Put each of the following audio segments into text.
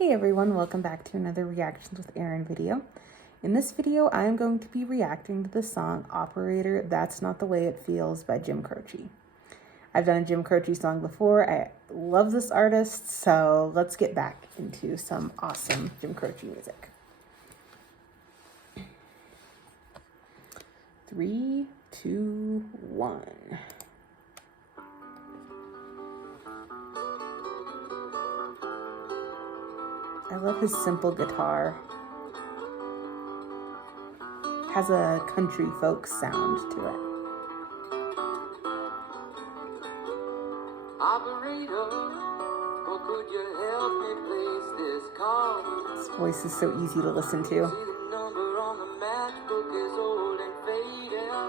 Hey everyone, welcome back to another Reactions with Erin video. In this video, I am going to be reacting to the song Operator, That's Not the Way It Feels by Jim Croce. I've done a Jim Croce song before. I love this artist, so let's get back into some awesome Jim Croce music. 3, 2, 1. I love his simple guitar. Has a country folk sound to it. Operator, or could you help me place this call? His voice is so easy to listen to. See the number on the matchbook is old and faded.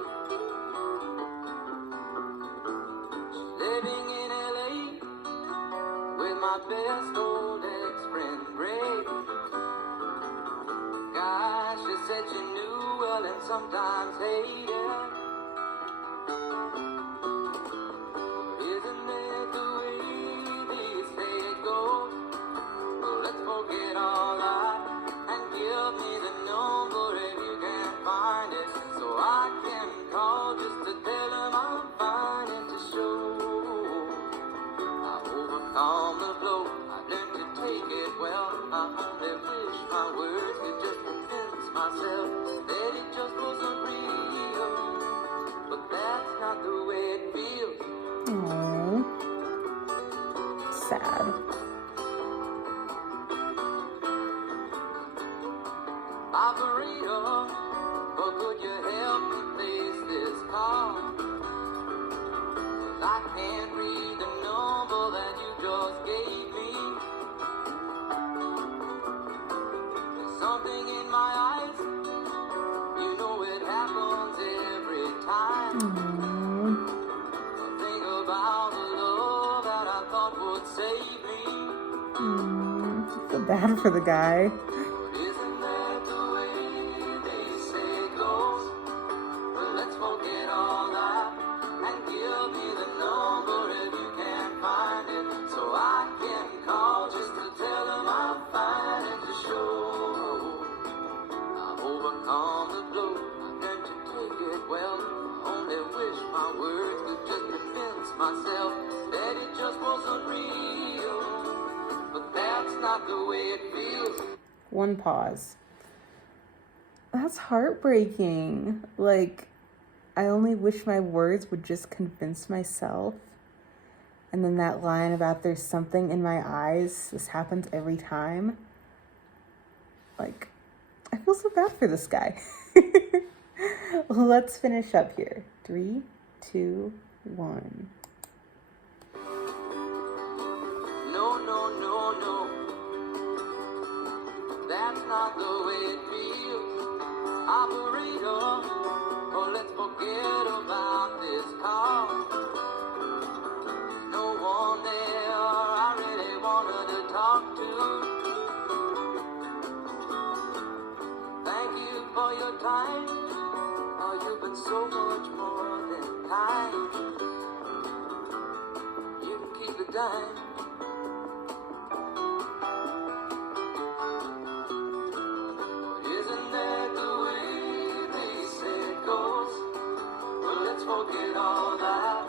Living in LA with my best old ex-friend Ray. Gosh, she said she knew well and sometimes hated. Isn't that the way they say it goes? Well, let's forget all that and give me the number if you can find it, so I can call just to tell them I'm fine and to show I overcome the blow. I learned to take it well. I only wish my words could just convince myself that it just wasn't real, but that's not the way it feels. Aww. Sad. Operator, or could you help me place this call? 'Cause I can't read the number that you just gave me. There's something in my eyes, you know it happens every time. I think about the love that I thought would save me. I feel bad for the guy. But isn't that the way they say it goes? Well, let's forget all that and give me the number if you can find it, so I can call just to tell them I'm fine and to show I've overcome the blow. I learned to take it well. I only wish my words could just convince myself that it just wasn't real, but that's not the way it feels. One pause. That's heartbreaking. Like, I only wish my words would just convince myself. And then that line about there's something in my eyes, this happens every time. Like, I feel so bad for this guy. Let's finish up here. 3, 2, 1. No, no, no, no. That's not the way it feels. Operator, oh, let's forget about this call. No one there I really wanted to talk to. Thank you for your time. Oh, you've been so much more than kind. You can keep the dime. Isn't that the way they say it goes? Well, let's forget all that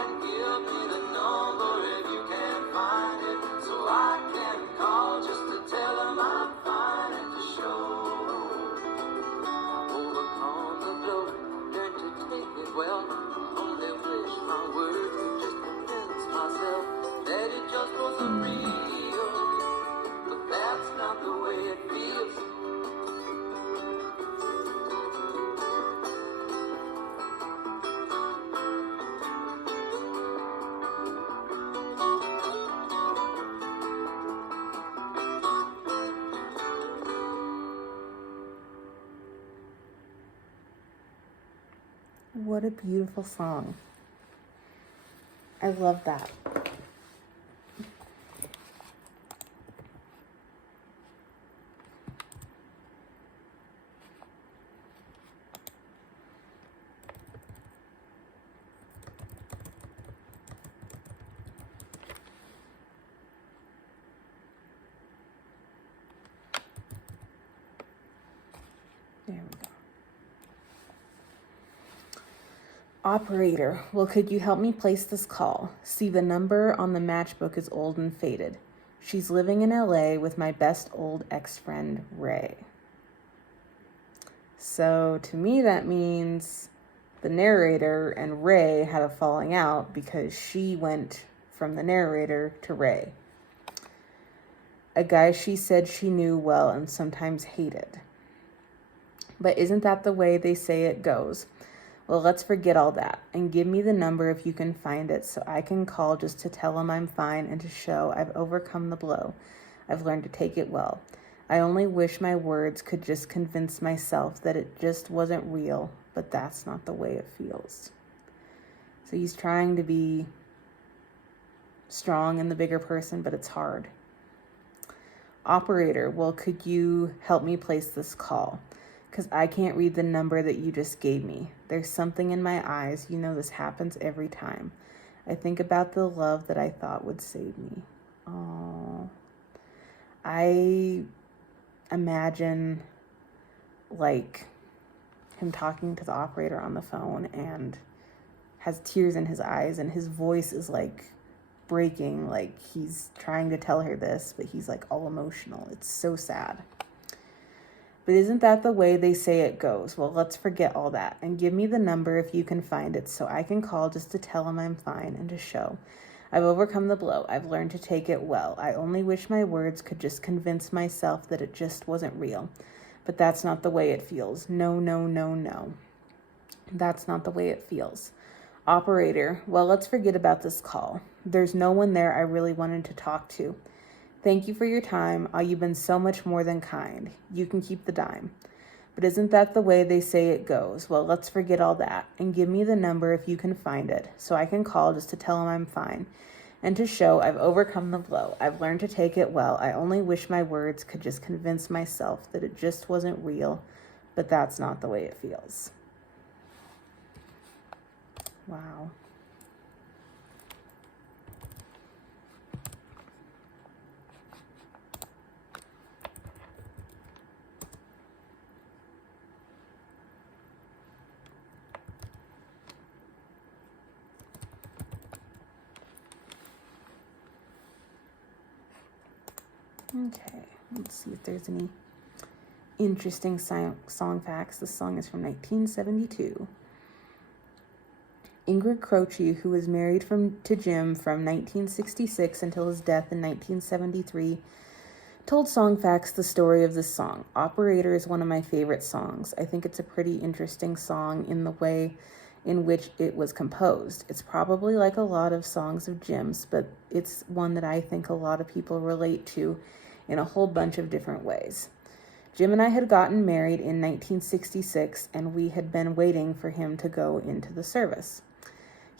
and give me the number if you can find it, so I can call just to tell them I'm fine and to show I've overcome the blow. I learned to take it well. I only wish my words could just convince myself that it just wasn't real, but that's not the way it feels. What a beautiful song. I love that. Operator, well, could you help me place this call? See, the number on the matchbook is old and faded. She's living in LA with my best old ex-friend, Ray. So to me, that means the narrator and Ray had a falling out because she went from the narrator to Ray, a guy she said she knew well and sometimes hated. But isn't that the way they say it goes? Well, let's forget all that and give me the number if you can find it so I can call just to tell him I'm fine and to show I've overcome the blow. I've learned to take it well. I only wish my words could just convince myself that it just wasn't real, but that's not the way it feels. So he's trying to be strong and the bigger person, but it's hard. Operator, well, could you help me place this call? Because I can't read the number that you just gave me. There's something in my eyes. You know this happens every time. I think about the love that I thought would save me. Oh, I imagine like him talking to the operator on the phone and has tears in his eyes and his voice is like breaking, like he's trying to tell her this, but he's like all emotional. It's so sad. But isn't that the way they say it goes? Well, let's forget all that and give me the number if you can find it so I can call just to tell him I'm fine and to show I've overcome the blow. I've learned to take it well. I only wish my words could just convince myself that it just wasn't real. But that's not the way it feels. No, no, no, no. That's not the way it feels. Operator, well, let's forget about this call. There's no one there I really wanted to talk to. Thank you for your time. Oh, you've been so much more than kind. You can keep the dime. But isn't that the way they say it goes? Well, let's forget all that and give me the number if you can find it so I can call just to tell him I'm fine and to show I've overcome the blow. I've learned to take it well. I only wish my words could just convince myself that it just wasn't real, but that's not the way it feels. Wow. Okay, let's see if there's any interesting song facts. This song is from 1972. Ingrid Croce, who was married to Jim from 1966 until his death in 1973, told Song Facts the story of this song. Operator is one of my favorite songs. I think it's a pretty interesting song in the way in which it was composed. It's probably like a lot of songs of Jim's, but it's one that I think a lot of people relate to in a whole bunch of different ways. Jim and I had gotten married in 1966, and we had been waiting for him to go into the service.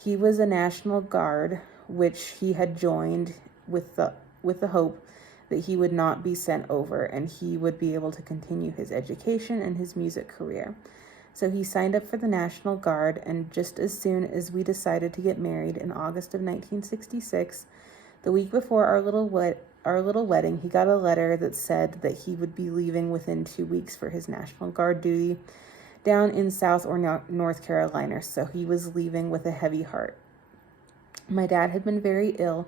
He was a National Guard, which he had joined with the hope that he would not be sent over and he would be able to continue his education and his music career. So he signed up for the National Guard, and just as soon as we decided to get married in August of 1966, the week before our little wedding, he got a letter that said that he would be leaving within 2 weeks for his National Guard duty down in South or North Carolina, so he was leaving with a heavy heart. My dad had been very ill,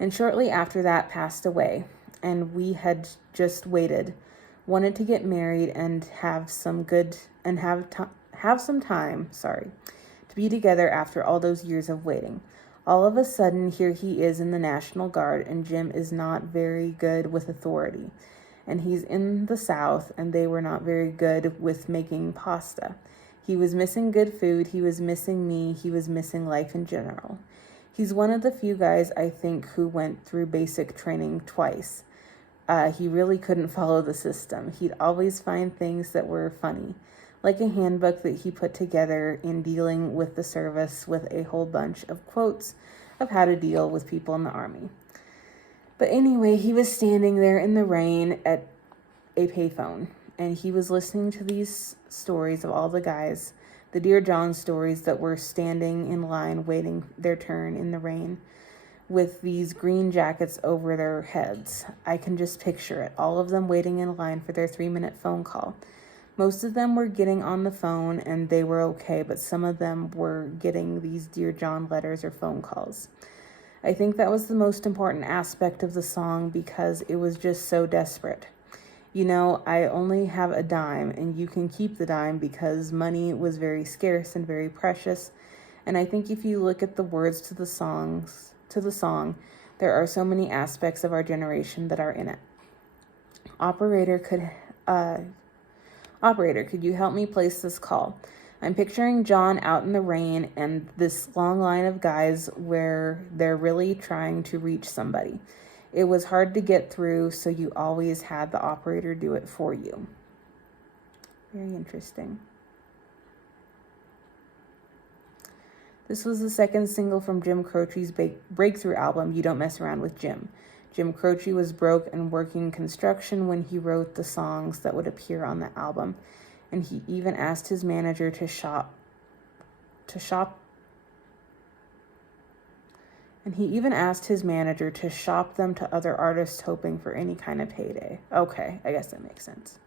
and shortly after that passed away, and we had just wanted to get married and have some time to be together after all those years of waiting. All of a sudden, here he is in the National Guard, and Jim is not very good with authority. And he's in the South, and they were not very good with making pasta. He was missing good food, he was missing me, he was missing life in general. He's one of the few guys, I think, who went through basic training twice. He really couldn't follow the system. He'd always find things that were funny, like a handbook that he put together in dealing with the service with a whole bunch of quotes of how to deal with people in the Army. But anyway, he was standing there in the rain at a payphone, and he was listening to these stories of all the guys, the Dear John stories that were standing in line waiting their turn in the rain with these green jackets over their heads. I can just picture it, all of them waiting in line for their 3-minute phone call. Most of them were getting on the phone and they were okay, but some of them were getting these Dear John letters or phone calls. I think that was the most important aspect of the song because it was just so desperate. You know, I only have a dime and you can keep the dime, because money was very scarce and very precious. And I think if you look at the words to the song, there are so many aspects of our generation that are in it. Operator, could you help me place this call? I'm picturing John out in the rain and this long line of guys where they're really trying to reach somebody. It was hard to get through, so you always had the operator do it for you. Very interesting. This was the second single from Jim Croce's breakthrough album, You Don't Mess Around with Jim. Jim Croce was broke and working construction when he wrote the songs that would appear on the album, and he even asked his manager to shop them to other artists, hoping for any kind of payday. Okay, I guess that makes sense.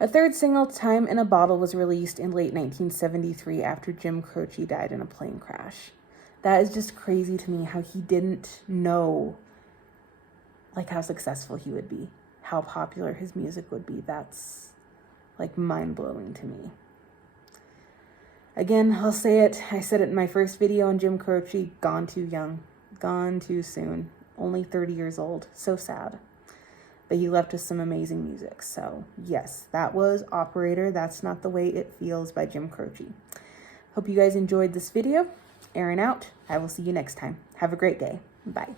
A third single, Time in a Bottle, was released in late 1973 after Jim Croce died in a plane crash. That is just crazy to me, how he didn't know like how successful he would be, how popular his music would be. That's like mind-blowing to me. Again, I'll say it. I said it in my first video on Jim Croce. Gone too young. Gone too soon. Only 30 years old. So sad. But he left us some amazing music. So yes, that was Operator, That's Not the Way It Feels by Jim Croce. Hope you guys enjoyed this video. Erin out. I will see you next time. Have a great day. Bye.